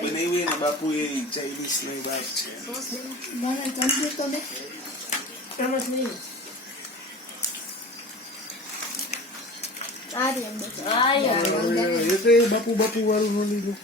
બનાવી ને બાપુ એ ચાઇનીઝ ની વાત છે. બાપુ બાપુ વાળું ન લીધું.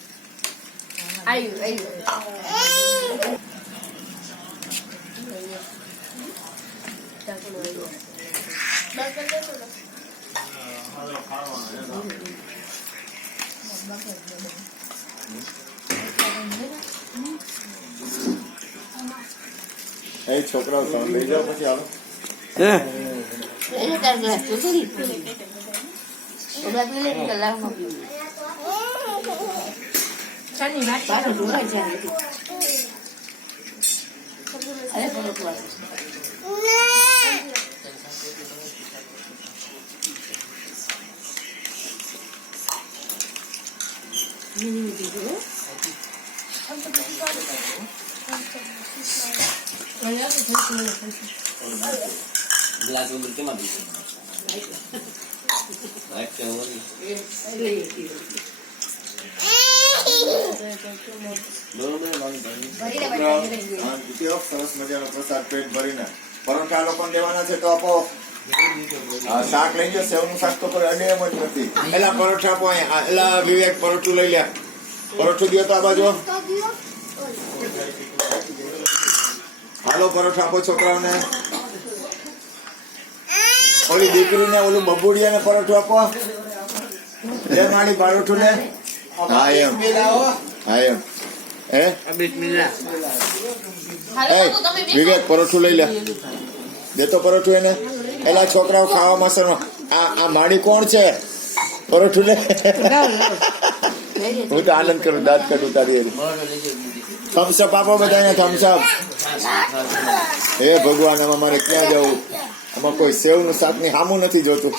છોકરાઓ તમે લઈ જાઓ પછી હાલો. ગ્લાસ ઉપર કેમાં દીધું સરસ મજાનો પ્રસાદ પેટ ભરીને પરોઠા લોકોને દેવાના છે તો આપો. શાક લઈ જાઓ. સેવનું શાક તો કોઈ અડે એમ જ નથી. એલા પરોઠા આપો. એલા વિવેક પરોઠું લઈ લે. પરોઠું દો તો આ બાજુ. હાલો પરોઠા આપો છોકરાઓને. ઓલી દીકરીને ઓલું બબુડિયા ને પરોઠું આપો. લે મારી પરોઠું ને. હા એમ હે વિવેક પરોઠું લઈ લે. દેતો પરોઠું એને. એલા છોકરાઓ ખાવામાં સર આ માડી કોણ છે? પરોઠું લે. હું તો આનંદ કરું. દાંત કાઢું તારી. થમ્સઅપ આપો બધાને. થમ્સઅપ. હે ભગવાન આમાં મારે ક્યાં જવું? આમાં કોઈ સેવ નું શાક ની સામું નથી જોતું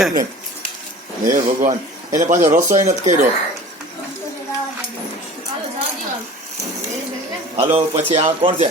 એમ ને. હે ભગવાન એને પાછો રસોઈ નથી કર્યો. હાલો પછી આ કોણ છે?